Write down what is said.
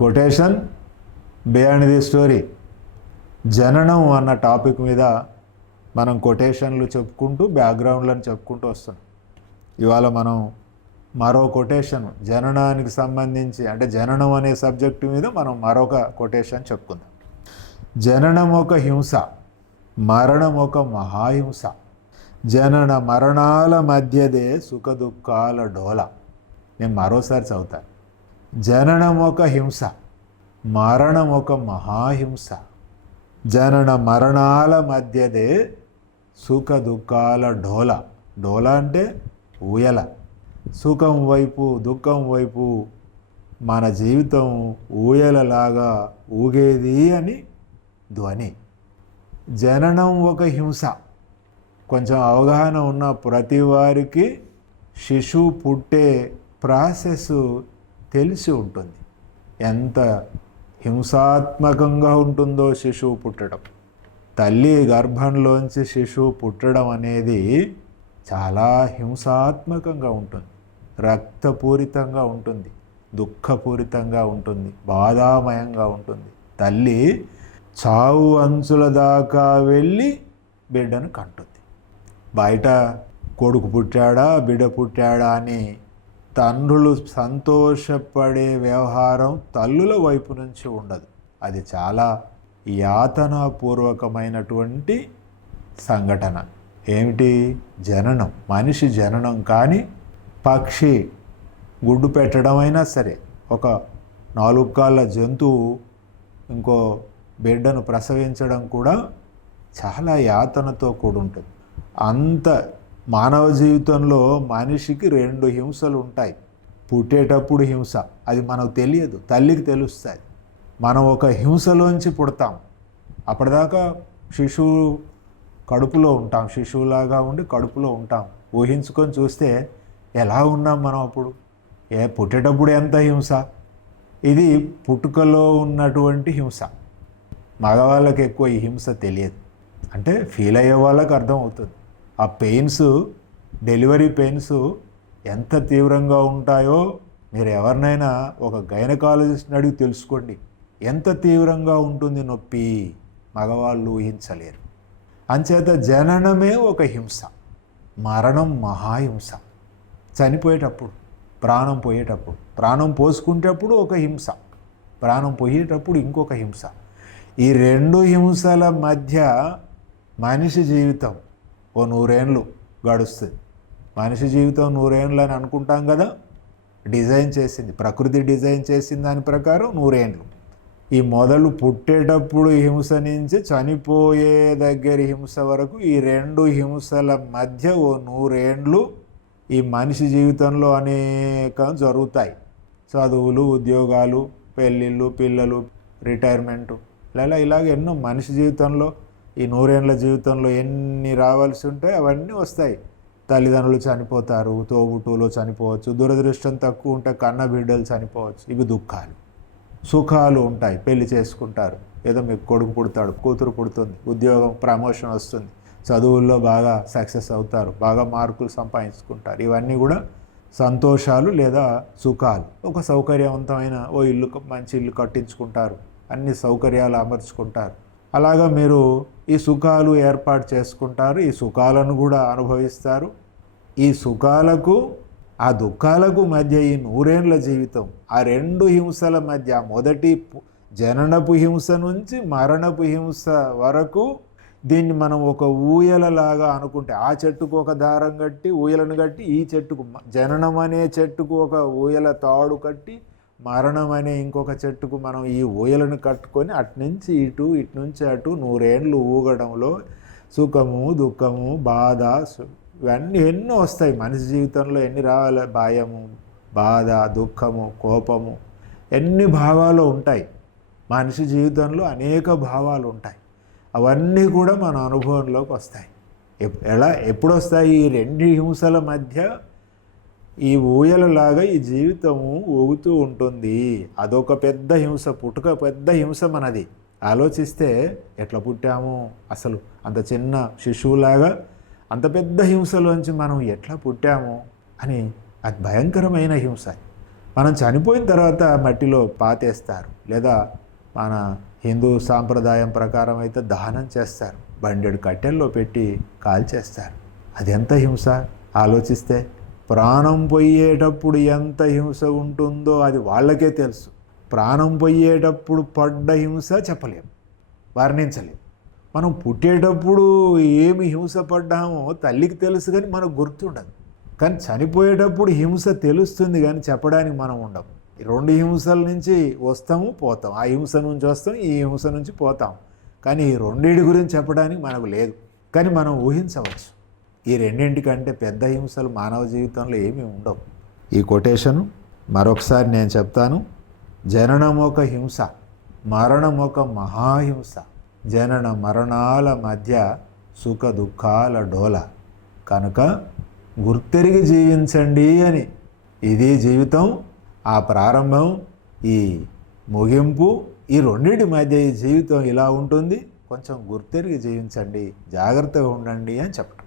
Quotation behind the story. జననం అన్న topic మీద మనం కొటేషన్లు చెప్పుకుంటూ బ్యాక్గ్రౌండ్లను చెప్పుకుంటూ వస్తున్నాం. ఇవాళ మనం మరో కొటేషన్ జననానికి సంబంధించి, అంటే జననం అనే సబ్జెక్టు మీద మనం మరొక కొటేషన్ చెప్పుకుందాం. జననం ఒక హింస, మరణం ఒక మహాహింస. జనన మరణాల మధ్యదే సుఖ దుఃఖాల డోల. నేను మరోసారి చదువుతాను. జననం ఒక హింస, మరణం ఒక మహాహింస. జనన మరణాల మధ్యదే సుఖ దుఃఖాల డోల. డోల అంటే ఊయల. సుఖం వైపు దుఃఖం వైపు మన జీవితం ఊయలలాగా ఊగేది అని ధ్వని. జననం ఒక హింస. కొంచెం అవగాహన ఉన్న ప్రతి వారికి శిశువు పుట్టే ప్రాసెస్ తెలిసి ఉంటుంది. ఎంత హింసాత్మకంగా ఉంటుందో శిశువు పుట్టడం. తల్లి గర్భంలోంచి శిశువు పుట్టడం అనేది చాలా హింసాత్మకంగా ఉంటుంది, రక్తపూరితంగా ఉంటుంది, దుఃఖపూరితంగా ఉంటుంది, బాధామయంగా ఉంటుంది. తల్లి చావు అంచుల దాకా వెళ్ళి బిడ్డను కంటుంది. బయట కొడుకు పుట్టాడా బిడ్డ పుట్టాడా అని తండ్రులు సంతోషపడే వ్యవహారం తల్లుల వైపు నుంచి ఉండదు. అది చాలా యాతనాపూర్వకమైనటువంటి సంఘటన. ఏమిటి? జననం. మనిషి జననం కానీ పక్షి గుడ్డు పెట్టడం అయినా సరే, ఒక 4 కాళ్ళ జంతువు ఇంకో బిడ్డను ప్రసవించడం కూడా చాలా యాతనతో కూడుంటుంది. అంత మానవ జీవితంలో మనిషికి 2 హింసలు ఉంటాయి. పుట్టేటప్పుడు హింస, అది మనకు తెలియదు, తల్లికి తెలుస్తుంది. మనం ఒక హింసలోంచి పుడతాం. అప్పటిదాకా శిశువు కడుపులో ఉంటాం, శిశువులాగా ఉండి కడుపులో ఉంటాం. ఊహించుకొని చూస్తే ఎలా ఉన్నాం మనం అప్పుడు? పుట్టేటప్పుడు ఎంత హింస. ఇది పుట్టుకలో ఉన్నటువంటి హింస. మగవాళ్ళకి ఎక్కువ ఈ హింస తెలియదు, అంటే ఫీల్ అయ్యే వాళ్ళకి అర్థం అవుతుంది. ఆ పెయిన్స్, డెలివరీ పెయిన్స్ ఎంత తీవ్రంగా ఉంటాయో మీరు ఎవరినైనా ఒక గైనకాలజిస్ట్ని అడిగి తెలుసుకోండి. ఎంత తీవ్రంగా ఉంటుంది నొప్పి, మగవాళ్ళు ఊహించలేరు. అంచేత జననమే ఒక హింస, మరణం మహాహింస. చనిపోయేటప్పుడు, ప్రాణం పోయేటప్పుడు, ప్రాణం పోసుకునేటప్పుడు ఒక హింస, ప్రాణం పోయేటప్పుడు ఇంకొక హింస. ఈ 2 హింసల మధ్య మనిషి జీవితం ఓ 100 ఏళ్ళు గడుస్తుంది. మనిషి జీవితం 100 ఏళ్ళు అని అనుకుంటాం కదా. డిజైన్ చేసింది ప్రకృతి, డిజైన్ చేసిన దాని ప్రకారం 100 ఏళ్ళు. ఈ మొదలు పుట్టేటప్పుడు హింస నుంచి చనిపోయే దగ్గర హింస వరకు ఈ 2 హింసల మధ్య ఓ 100 ఏళ్ళు ఈ మనిషి జీవితంలో అనేకం జరుగుతాయి. చదువులు, ఉద్యోగాలు, పెళ్ళిళ్ళు, పిల్లలు, రిటైర్మెంటు, ఇలాగ ఎన్నో మనిషి జీవితంలో ఈ 100 ఏళ్ళ జీవితంలో ఎన్ని రావాల్సి ఉంటాయి అవన్నీ వస్తాయి. తల్లిదండ్రులు చనిపోతారు, తోబుట్టువులు చనిపోవచ్చు, దురదృష్టం తక్కువ ఉంటే కన్న బిడ్డలు చనిపోవచ్చు. ఇవి దుఃఖాలు. సుఖాలు ఉంటాయి, పెళ్లి చేసుకుంటారు, ఏదో మీకు కొడుకు పుడతాడు, కూతురు పుడుతుంది, ఉద్యోగం ప్రమోషన్ వస్తుంది, చదువుల్లో బాగా సక్సెస్ అవుతారు, బాగా మార్కులు సంపాదించుకుంటారు. ఇవన్నీ కూడా సంతోషాలు లేదా సుఖాలు. ఒక సౌకర్యవంతమైన ఓ ఇల్లు, మంచి ఇల్లు కట్టించుకుంటారు, అన్ని సౌకర్యాలు అమర్చుకుంటారు. అలాగా మీరు ఈ సుఖాలు ఏర్పాటు చేసుకుంటారు, ఈ సుఖాలను కూడా అనుభవిస్తారు. ఈ సుఖాలకు ఆ దుఃఖాలకు మధ్య ఈ 100 ఏళ్ళ జీవితం, ఆ 2 హింసల మధ్య, మొదటి జననపు హింస నుంచి మరణపు హింస వరకు దీన్ని మనం ఒక ఊయలలాగా అనుకుంటే, ఆ చెట్టుకు ఒక దారం కట్టి ఊయలను కట్టి, ఈ చెట్టుకు, జననం అనే చెట్టుకు ఒక ఊయల తాడు కట్టి, మరణం అనే ఇంకొక చెట్టుకు మనం ఈ ఊయలను కట్టుకొని అట్నుంచి ఇటు, ఇటు నుంచి అటు 100 ఏళ్ళు ఊగడంలో సుఖము, దుఃఖము, బాధ, ఇవన్నీ ఎన్నో వస్తాయి. మనిషి జీవితంలో ఎన్ని రావాలి? భయము, బాధ, దుఃఖము, కోపము, ఎన్ని భావాలు ఉంటాయి. మనిషి జీవితంలో అనేక భావాలు ఉంటాయి. అవన్నీ కూడా మన అనుభవంలోకి వస్తాయి. ఎప్పుడు వస్తాయి? ఈ 2 హింసల మధ్య ఈ ఊయలలాగా ఈ జీవితము ఊగుతూ ఉంటుంది. అదొక పెద్ద హింస. పుట్టుక పెద్ద హింస మనది. ఆలోచిస్తే ఎట్లా పుట్టాము అసలు? అంత చిన్న శిశువులాగా అంత పెద్ద హింసలోంచి మనం ఎట్లా పుట్టాము అని, అది భయంకరమైన హింస. మనం చనిపోయిన తర్వాత మట్టిలో పాతేస్తారు, లేదా మన హిందూ సాంప్రదాయం ప్రకారం అయితే దహనం చేస్తారు, బండెడు కట్టెల్లో పెట్టి కాల్చేస్తారు. అది ఎంత హింస ఆలోచిస్తే. ప్రాణం పోయేటప్పుడు ఎంత హింస ఉంటుందో అది వాళ్ళకే తెలుసు. ప్రాణం పోయేటప్పుడు పడ్డ హింస చెప్పలేం, వర్ణించలేం. మనం పుట్టేటప్పుడు ఏమి హింస పడ్డామో తల్లికి తెలుసు, కానీ మనకు గుర్తుండదు. కానీ చనిపోయేటప్పుడు హింస తెలుస్తుంది, కానీ చెప్పడానికి మనం ఉండము. ఈ రెండు హింసల నుంచి వస్తాము పోతాం, ఆ హింస నుంచి వస్తాం, ఈ హింస నుంచి పోతాం. కానీ ఈ రెండింటి గురించి చెప్పడానికి మనకు లేదు, కానీ మనం ఊహించవచ్చు. ఈ రెండింటికంటే పెద్ద హింసలు మానవ జీవితంలో ఏమీ ఉండవు. ఈ కొటేషను మరొకసారి నేను చెప్తాను. జననం ఒక హింస, మరణం ఒక మహాహింస. జనన మరణాల మధ్య సుఖ దుఃఖాల డోల. కనుక గుర్తెరిగి జీవించండి అని. ఇది జీవితం, ఆ ప్రారంభం, ఈ ముగింపు, ఈ రెండింటి మధ్య ఈ జీవితం ఇలా ఉంటుంది. కొంచెం గుర్తెరిగి జీవించండి, జాగ్రత్తగా ఉండండి అని చెప్పడం.